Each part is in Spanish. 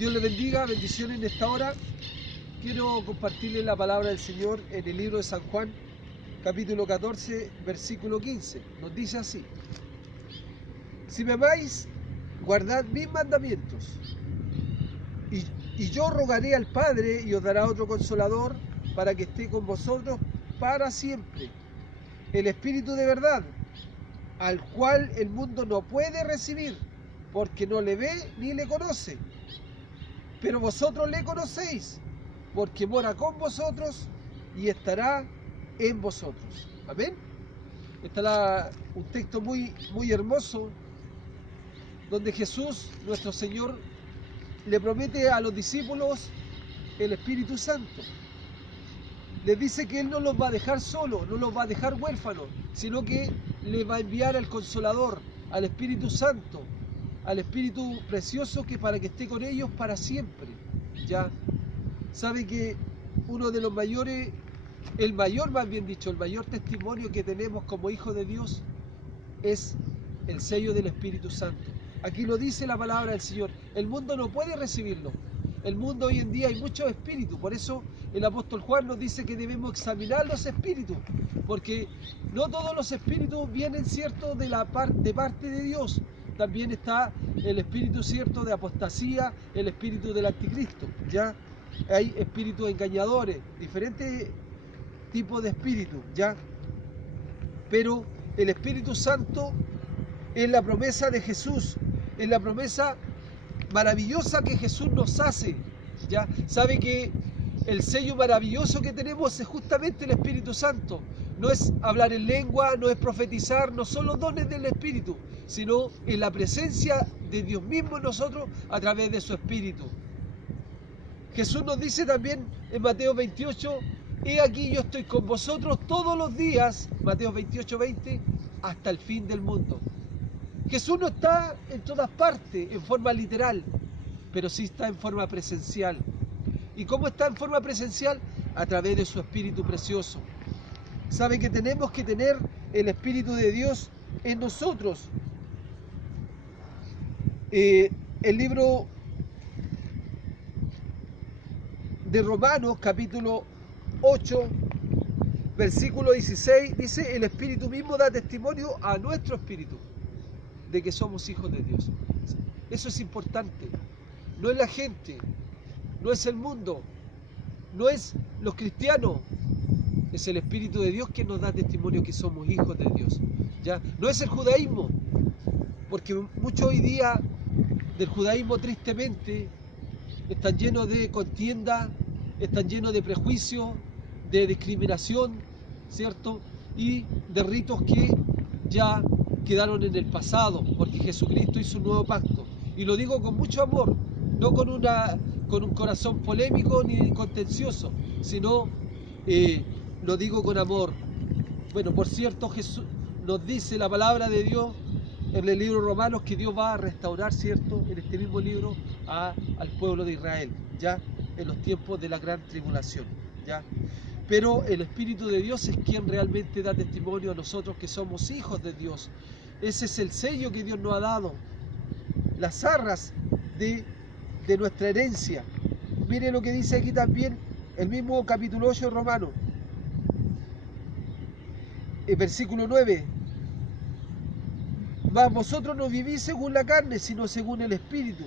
Dios le bendiga, bendiciones en esta hora. Quiero compartirles la palabra del Señor en el libro de San Juan, capítulo 14, versículo 15. Nos dice así: si me amáis, guardad mis mandamientos. Y yo rogaré al Padre y os dará otro consolador para que esté con vosotros para siempre. El Espíritu de verdad, al cual el mundo no puede recibir, porque no le ve ni le conoce. Pero vosotros le conocéis, porque mora con vosotros y estará en vosotros. Amén. Está un texto muy hermoso, donde Jesús, nuestro Señor, le promete a los discípulos el Espíritu Santo. Les dice que Él no los va a dejar solos, no los va a dejar huérfanos, sino que les va a enviar al Consolador, al Espíritu Santo, al Espíritu Precioso, que para que esté con ellos para siempre. Ya sabe que uno de los mayores, el mayor testimonio que tenemos como hijos de Dios es el sello del Espíritu Santo. Aquí lo dice la palabra del Señor. El mundo no puede recibirlo. El mundo hoy en día hay muchos espíritus. Por eso el apóstol Juan nos dice que debemos examinar los espíritus, porque no todos los espíritus vienen, cierto, de parte de Dios. También está el espíritu, cierto, de apostasía, el espíritu del anticristo. Ya hay espíritus engañadores, diferentes tipos de espíritus, ya. Pero el Espíritu Santo es la promesa de Jesús, es la promesa maravillosa que Jesús nos hace. Ya sabe que el sello maravilloso que tenemos es justamente el Espíritu Santo. No es hablar en lengua, no es profetizar, no son los dones del Espíritu, sino en la presencia de Dios mismo en nosotros a través de su Espíritu. Jesús nos dice también en Mateo 28, he aquí yo estoy con vosotros todos los días, Mateo 28, 20, hasta el fin del mundo. Jesús no está en todas partes en forma literal, pero sí está en forma presencial. ¿Y cómo está en forma presencial? A través de su Espíritu precioso. Sabe que tenemos que tener el Espíritu de Dios en nosotros. El libro de Romanos, capítulo 8, versículo 16, dice: el Espíritu mismo da testimonio a nuestro espíritu de que somos hijos de Dios. Eso es importante. No es la gente, no es el mundo, no es los cristianos, es el Espíritu de Dios que nos da testimonio que somos hijos de Dios. ¿Ya? No es el judaísmo, porque muchos hoy día del judaísmo, tristemente, están llenos de contienda, están llenos de prejuicio, de discriminación, ¿cierto? Y de ritos que ya quedaron en el pasado, porque Jesucristo hizo un nuevo pacto. Y lo digo con mucho amor, no con un corazón polémico ni contencioso, sino lo digo con amor. Bueno, por cierto, Jesús nos dice la palabra de Dios en el libro de Romanos que Dios va a restaurar, ¿cierto?, en este mismo libro al pueblo de Israel, ya en los tiempos de la gran tribulación, ya. Pero el Espíritu de Dios es quien realmente da testimonio a nosotros que somos hijos de Dios. Ese es el sello que Dios nos ha dado, las arras de nuestra herencia. Mire lo que dice aquí también el mismo capítulo 8 de Romanos, el versículo 9. Mas vosotros no vivís según la carne, sino según el Espíritu.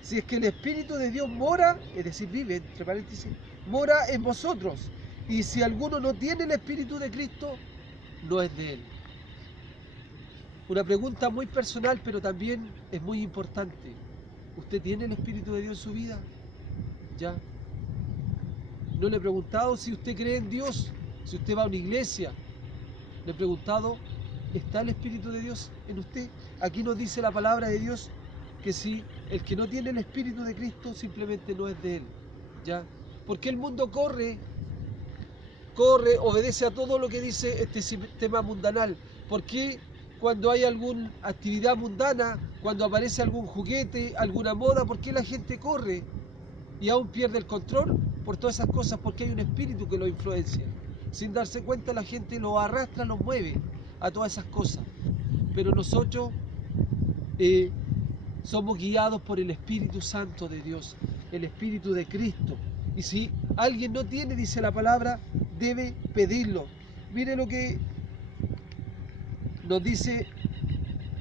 Si es que el Espíritu de Dios mora, es decir, vive, entre paréntesis, mora en vosotros. Y si alguno no tiene el Espíritu de Cristo, no es de Él. Una pregunta muy personal, pero también es muy importante. ¿Usted tiene el Espíritu de Dios en su vida? ¿Ya? No le he preguntado si usted cree en Dios, si usted va a una iglesia. Le he preguntado, ¿está el Espíritu de Dios en usted? Aquí nos dice la palabra de Dios que si el que no tiene el Espíritu de Cristo simplemente no es de Él. ¿Ya? Porque el mundo corre, obedece a todo lo que dice este sistema mundanal. ¿Por qué cuando hay alguna actividad mundana, cuando aparece algún juguete, alguna moda, por qué la gente corre y aún pierde el control por todas esas cosas? Porque hay un espíritu que lo influencia. Sin darse cuenta, la gente lo arrastra, lo mueve a todas esas cosas. Pero nosotros somos guiados por el Espíritu Santo de Dios, el Espíritu de Cristo. Y si alguien no tiene, dice la palabra, debe pedirlo. Mire lo que nos dice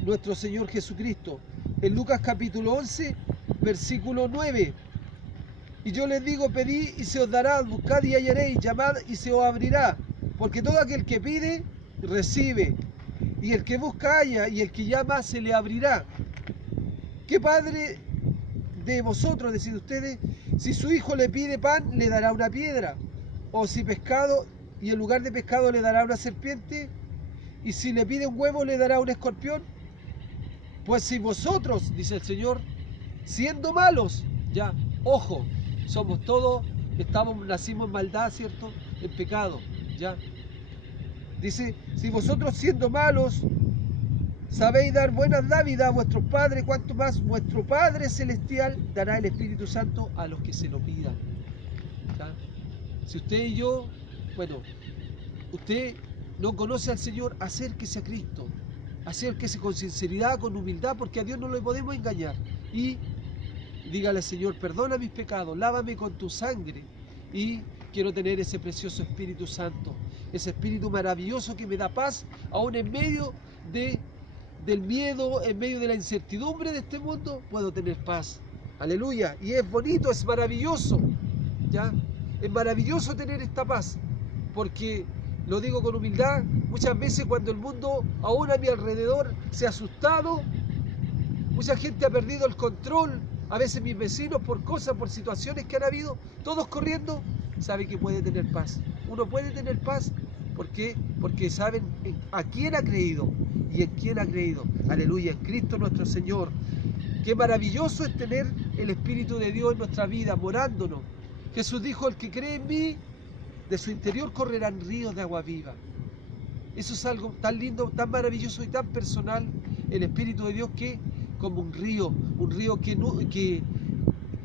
nuestro Señor Jesucristo en Lucas capítulo 11, versículo 9. Y yo les digo, pedid y se os dará, buscad y hallaréis, llamad y se os abrirá. Porque todo aquel que pide, recibe. Y el que busca, halla, y el que llama, se le abrirá. ¿Qué padre de vosotros, decid ustedes, si su hijo le pide pan, le dará una piedra? O si pescado, y en lugar de pescado le dará una serpiente? Y si le pide un huevo, le dará un escorpión. Pues si vosotros, dice el Señor, siendo malos, ya, ojo, somos todos, nacimos en maldad, ¿cierto? En pecado, ya. Dice, si vosotros siendo malos sabéis dar buenas dádivas a vuestros padres, cuanto más vuestro Padre Celestial dará el Espíritu Santo a los que se lo pidan. ¿Ya? Si usted y yo, bueno, usted no conoce al Señor, acérquese a Cristo, acérquese con sinceridad, con humildad, porque a Dios no le podemos engañar. Y dígale al Señor, perdona mis pecados, lávame con tu sangre, y quiero tener ese precioso Espíritu Santo, ese Espíritu maravilloso que me da paz, aún en medio del miedo, en medio de la incertidumbre de este mundo, puedo tener paz. Aleluya. Y es bonito, es maravilloso, ¿ya? Es maravilloso tener esta paz, porque, lo digo con humildad, muchas veces cuando el mundo aún a mi alrededor se ha asustado, mucha gente ha perdido el control, a veces mis vecinos por cosas, por situaciones que han habido, todos corriendo, sabe que puede tener paz. Uno puede tener paz porque saben a quién ha creído y en quién ha creído. Aleluya, en Cristo nuestro Señor. Qué maravilloso es tener el Espíritu de Dios en nuestra vida, morándonos. Jesús dijo, el que cree en mí, de su interior correrán ríos de agua viva. Eso es algo tan lindo, tan maravilloso y tan personal, el Espíritu de Dios, que como un río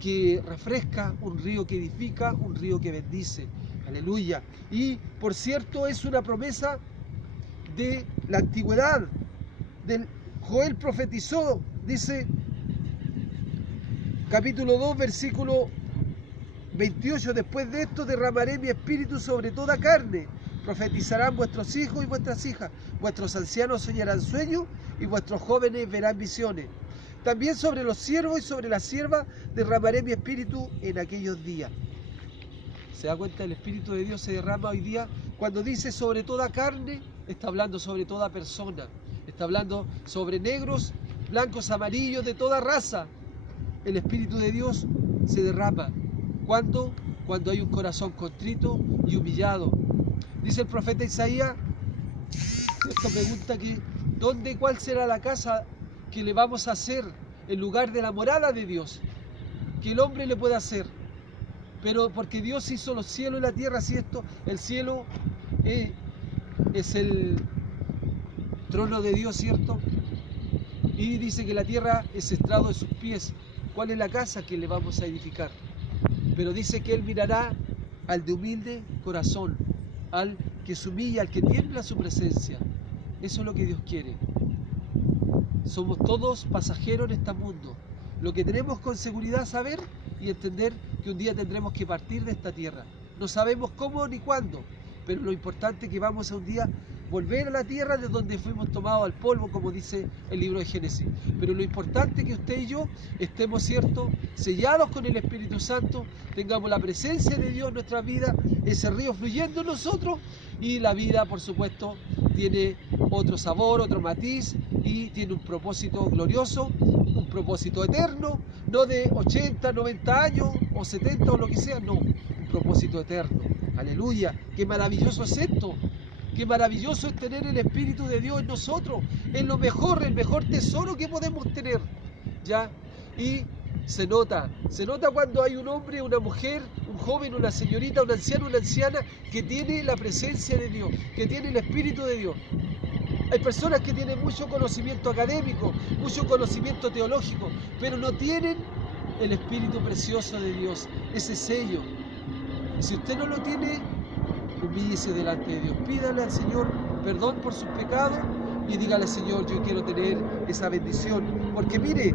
que refresca, un río que edifica, un río que bendice. Aleluya. Y por cierto, es una promesa de la antigüedad. Joel profetizó, dice, capítulo 2, versículo 28, después de esto derramaré mi espíritu sobre toda carne. Profetizarán vuestros hijos y vuestras hijas, vuestros ancianos soñarán sueños y vuestros jóvenes verán visiones. También sobre los siervos y sobre las siervas derramaré mi espíritu en aquellos días. ¿Se da cuenta? El Espíritu de Dios se derrama hoy día. Cuando dice sobre toda carne, está hablando sobre toda persona. Está hablando sobre negros, blancos, amarillos, de toda raza. El Espíritu de Dios se derrama. ¿Cuándo? Cuando hay un corazón contrito y humillado. Dice el profeta Isaías, esta pregunta que, ¿cuál será la casa que le vamos a hacer en lugar de la morada de Dios? Que el hombre le pueda hacer. Pero porque Dios hizo los cielos y la tierra, así esto, el cielo es el trono de Dios, ¿cierto? Y dice que la tierra es estrado de sus pies. ¿Cuál es la casa que le vamos a edificar? Pero dice que Él mirará al de humilde corazón, al que se humilla, al que tiembla su presencia. Eso es lo que Dios quiere. Somos todos pasajeros en este mundo. Lo que tenemos con seguridad saber y entender que un día tendremos que partir de esta tierra. No sabemos cómo ni cuándo, pero lo importante es que vamos a un día volver a la tierra de donde fuimos tomados al polvo, como dice el libro de Génesis. Pero lo importante es que usted y yo estemos, ¿cierto?, sellados con el Espíritu Santo, tengamos la presencia de Dios en nuestra vida, ese río fluyendo en nosotros, y la vida, por supuesto, tiene otro sabor, otro matiz, y tiene un propósito glorioso, un propósito eterno, no de 80, 90 años, o 70, o lo que sea, no, un propósito eterno. Aleluya, qué maravilloso es esto. Qué maravilloso es tener el Espíritu de Dios en nosotros. Es lo mejor, el mejor tesoro que podemos tener, ¿ya? Y se nota cuando hay un hombre, una mujer, un joven, una señorita, un anciano, una anciana que tiene la presencia de Dios, que tiene el Espíritu de Dios. Hay personas que tienen mucho conocimiento académico, mucho conocimiento teológico, pero no tienen el Espíritu precioso de Dios, ese sello. Si usted no lo tiene, humíllese delante de Dios, pídale al Señor perdón por sus pecados y dígale al Señor, yo quiero tener esa bendición, porque mire,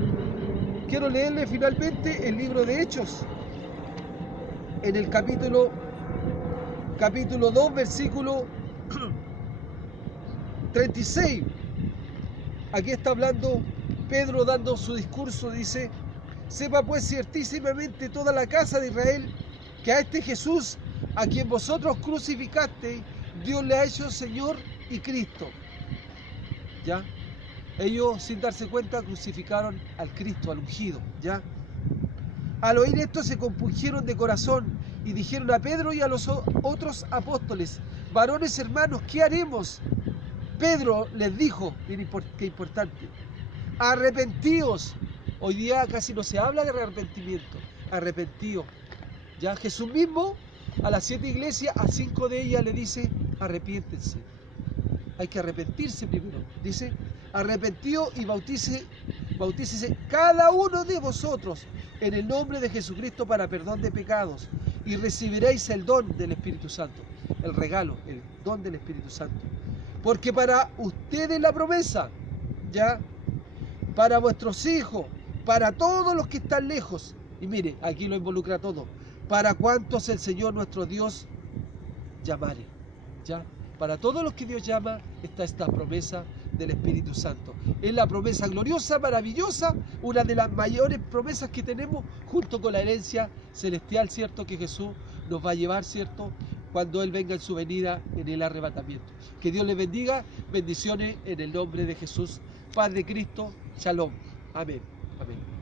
quiero leerle finalmente el libro de Hechos, en el capítulo 2, versículo 36. Aquí está hablando Pedro, dando su discurso, dice: sepa pues ciertísimamente toda la casa de Israel que a este Jesús, a quien vosotros crucificasteis, Dios le ha hecho Señor y Cristo. ¿Ya? Ellos, sin darse cuenta, crucificaron al Cristo, al ungido. ¿Ya? Al oír esto se compungieron de corazón y dijeron a Pedro y a los otros apóstoles: varones hermanos, ¿qué haremos? Pedro les dijo, qué importante: arrepentíos. Hoy día casi no se habla de arrepentimiento. Arrepentíos. Ya Jesús mismo a las 7 iglesias, a 5 de ellas le dice: arrepiéntense. Hay que arrepentirse primero. Dice: arrepentíos y bautícese cada uno de vosotros en el nombre de Jesucristo para perdón de pecados, y recibiréis el don del Espíritu Santo. El regalo, el don del Espíritu Santo. Porque para ustedes la promesa, ya, para vuestros hijos, para todos los que están lejos, y mire, aquí lo involucra todo, para cuantos el Señor nuestro Dios llamare, ya, para todos los que Dios llama está esta promesa del Espíritu Santo. Es la promesa gloriosa, maravillosa, una de las mayores promesas que tenemos, junto con la herencia celestial, ¿cierto?, que Jesús nos va a llevar, ¿cierto?, cuando Él venga en su venida en el arrebatamiento. Que Dios les bendiga, bendiciones en el nombre de Jesús, Padre Cristo, Shalom. Amén. Amén.